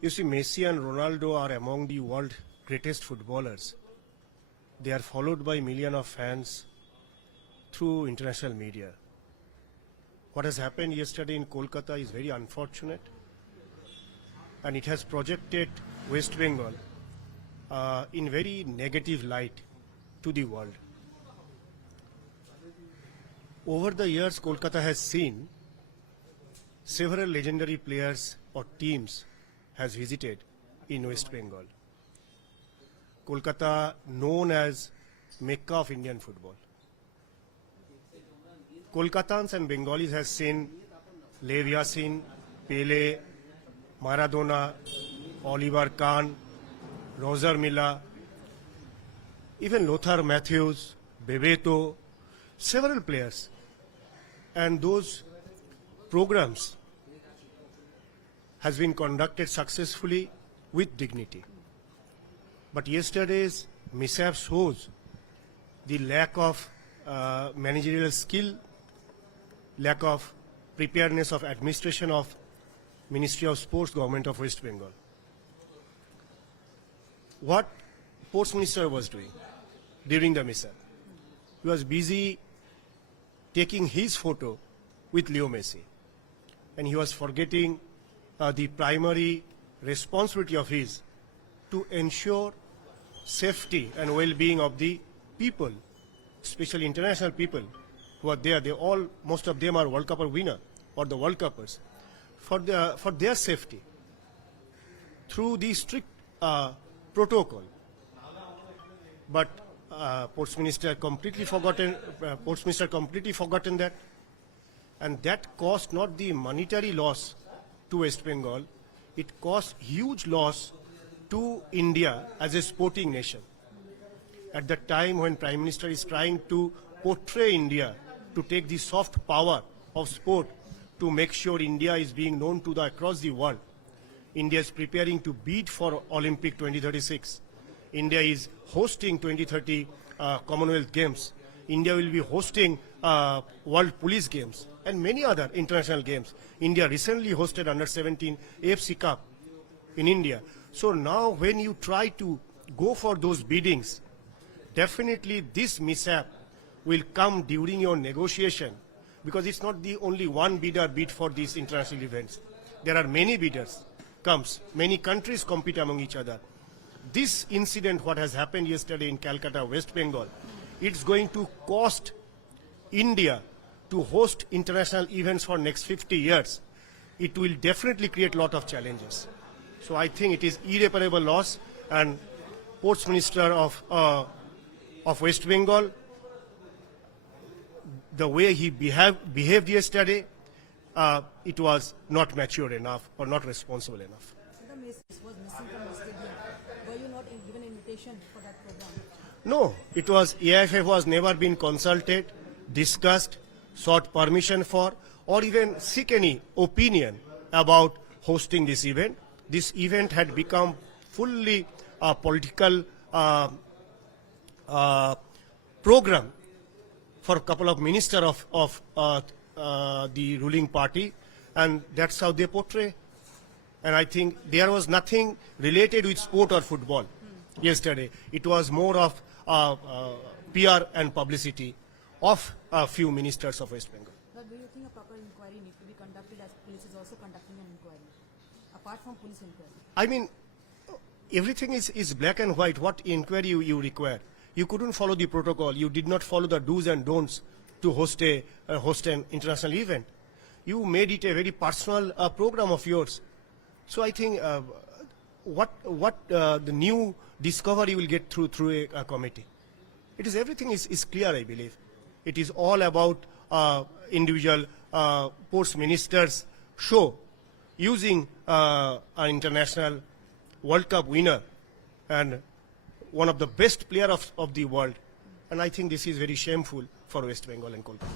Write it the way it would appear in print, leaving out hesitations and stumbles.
You see, Messi and Ronaldo are among the world's greatest footballers. They are followed by millions of fans through international media. What has happened yesterday in Kolkata is very unfortunate, and it has projected West Bengal in very negative light to the world. Over the years, Kolkata has seen several legendary players or teams has visited in West Bengal. Kolkata, known as Mecca of Indian football. Kolkatans and Bengalis has seen Lev Yassin, Pele, Maradona, Oliver Kahn, Roger Milla, even Lothar Matthews, Bebeto, several players. And those programs has been conducted successfully with dignity. But yesterday's mishap shows the lack of managerial skill, lack of preparedness of administration of Ministry of Sports, Government of West Bengal. What Sports Minister was doing during the mishap? He was busy taking his photo with Leo Messi, and he was forgetting the primary responsibility of his to ensure safety and well-being of the people, especially international people who are there. They all, most of them are World Cup winner or the World Cuppers. For their safety, through the strict protocol. But Sports Minister completely forgotten. That, and that caused not the monetary loss to West Bengal. It caused huge loss to India as a sporting nation. At the time when Prime Minister is trying to portray India to take the soft power of sport to make sure India is being known to across the world. India is preparing to bid for Olympic 2036. India is hosting 2030 Commonwealth Games. India will be hosting World Police Games and many other international games. India recently hosted Under-17 AFC Cup in India. So now when you try to go for those biddings, definitely this mishap will come during your negotiation, because it's not the only one bidder bid for these international events. There are many bidders many countries compete among each other. This incident, what has happened yesterday in Calcutta, West Bengal, it's going to cost India to host international events for next 50 years. It will definitely create a lot of challenges. So I think it is irreparable loss, and Sports Minister of West Bengal, the way he behaved yesterday, it was not mature enough or not responsible enough. The message was missing from the stadium. Were you not given invitation for that program? No, it was AIFF was never been consulted, discussed, sought permission for, or even seek any opinion about hosting this event. This event had become fully a political program for a couple of ministers of the ruling party, and that's how they portray. And I think there was nothing related with sport or football yesterday. It was more of PR and publicity of a few ministers of West Bengal. But do you think a proper inquiry needs to be conducted, as police is also conducting an inquiry, apart from police inquiry? I mean, everything is black and white. What inquiry you require? You couldn't follow the protocol. You did not follow the do's and don'ts to host an international event. You made it a very personal program of yours. So I think what the new discovery will get through a committee. It is everything is clear, I believe. It is all about individual sports ministers show using an international World Cup winner and one of the best player of the world. And I think this is very shameful for West Bengal and Kolkata.